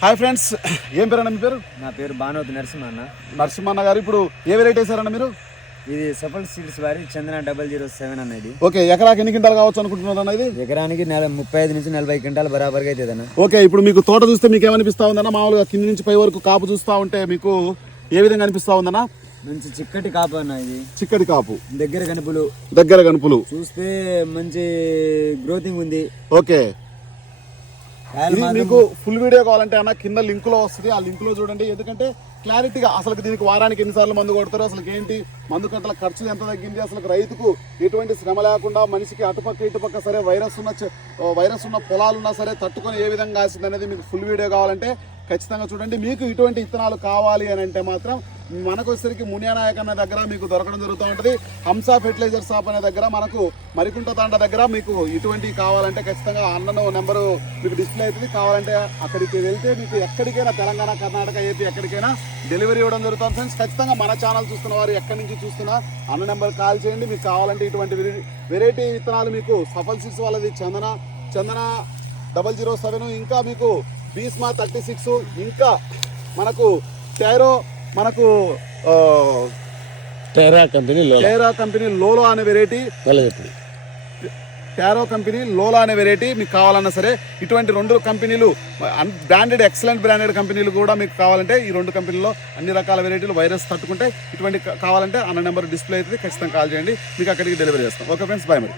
Hi friends, ఏం పేరు అన్న మీ పేరు? నా పేరు బానోతు నరసింహన్న. నరసింహన్న గారు, ఇప్పుడు ఏ వెరైటీ వేసారన్న మీరు? ఇది సఫల్ సీడ్స్ వారి చందన 007 అన్నది. ఓకే, ఎకరాకి ఎన్ని క్వింటాలు కావచ్చు అనుకుంటున్నారు అన్న? ఇది ఎకరానికి 35 నుంచి 40 క్వింటాలు బరాబర్గా అవుతుంది అన్న. ఓకే, ఇప్పుడు మీకు తోట చూస్తే మీకు ఏమనిపిస్తా ఉందన్న? మామూలుగా కింది నుంచి పై వరకు కాపు చూస్తూ ఉంటే మీకు ఏ విధంగా అనిపిస్తా ఉందన్న? మంచి చిక్కటి కాపు అన్న. ఇది చిక్కటి కాపు, దగ్గర గనుపులు చూస్తే మంచి గ్రోతింగ్ ఉంది. ఓకే, ఇది మీకు ఫుల్ వీడియో కావాలంటే అన్న కింద లింక్ లో వస్తుంది, ఆ లింక్ లో చూడండి. ఎందుకంటే క్లారిటీగా అసలు దీనికి వారానికి ఎన్నిసార్లు మందు కొడతారు, అసలు ఏంటి మందు గంటల ఖర్చు ఎంత తగ్గింది, అసలు రైతుకు ఎటువంటి శ్రమ లేకుండా మనిషికి అటుపక్క ఇటుపక్క సరే వైరస్ ఉన్న పొలాలున్నా సరే తట్టుకొని ఏ విధంగా కాసింది అనేది మీకు ఫుల్ వీడియో కావాలంటే ఖచ్చితంగా చూడండి. మీకు ఇటువంటి విత్తనాలు కావాలి అని అంటే మాత్రం మనకు వచ్చేసరికి మునియానాయక్ అనే దగ్గర మీకు దొరకడం జరుగుతూ ఉంటుంది. హంసా ఫెర్టిలైజర్ షాప్ అనే దగ్గర, మనకు మరికుంట తాండ దగ్గర మీకు ఇటువంటివి కావాలంటే ఖచ్చితంగా అన్నను నెంబరు మీకు డిస్ప్లే అవుతుంది. కావాలంటే అక్కడికి వెళ్తే మీకు ఎక్కడికైనా తెలంగాణ, కర్ణాటక, ఏపీ ఎక్కడికైనా డెలివరీ ఇవ్వడం జరుగుతుంది. ఫ్రెండ్స్, ఖచ్చితంగా మన ఛానల్ చూస్తున్న వారు ఎక్కడి నుంచి చూస్తున్నా అన్న నెంబర్ కాల్ చేయండి. మీకు కావాలంటే ఇటువంటి వెరైటీ విత్తనాలు మీకు సఫల్ సీడ్స్ వాళ్ళది చందన 007, ఇంకా మీకు భీస్మా 36, ఇంకా మనకు టైరో, మనకు టైరా కంపెనీ లోలో అనే వెరైటీ, టారో కంపెనీ లోలా అనే వెరైటీ మీకు కావాలన్నా సరే ఇటువంటి 2 కంపెనీలు బ్రాండెడ్, ఎక్సలెంట్ బ్రాండెడ్ కంపెనీలు కూడా మీకు కావాలంటే ఈ 2 కంపెనీల్లో అన్ని రకాల వెరైటీలు వైరస్ తట్టుకుంటే ఇటువంటి కావాలంటే అన్న నెంబర్ డిస్ప్లే అవుతుంది. ఖచ్చితంగా కాల్ చేయండి, మీకు అక్కడికి డెలివరీ చేస్తాం. ఓకే ఫ్రెండ్స్, బాయ్ మరి.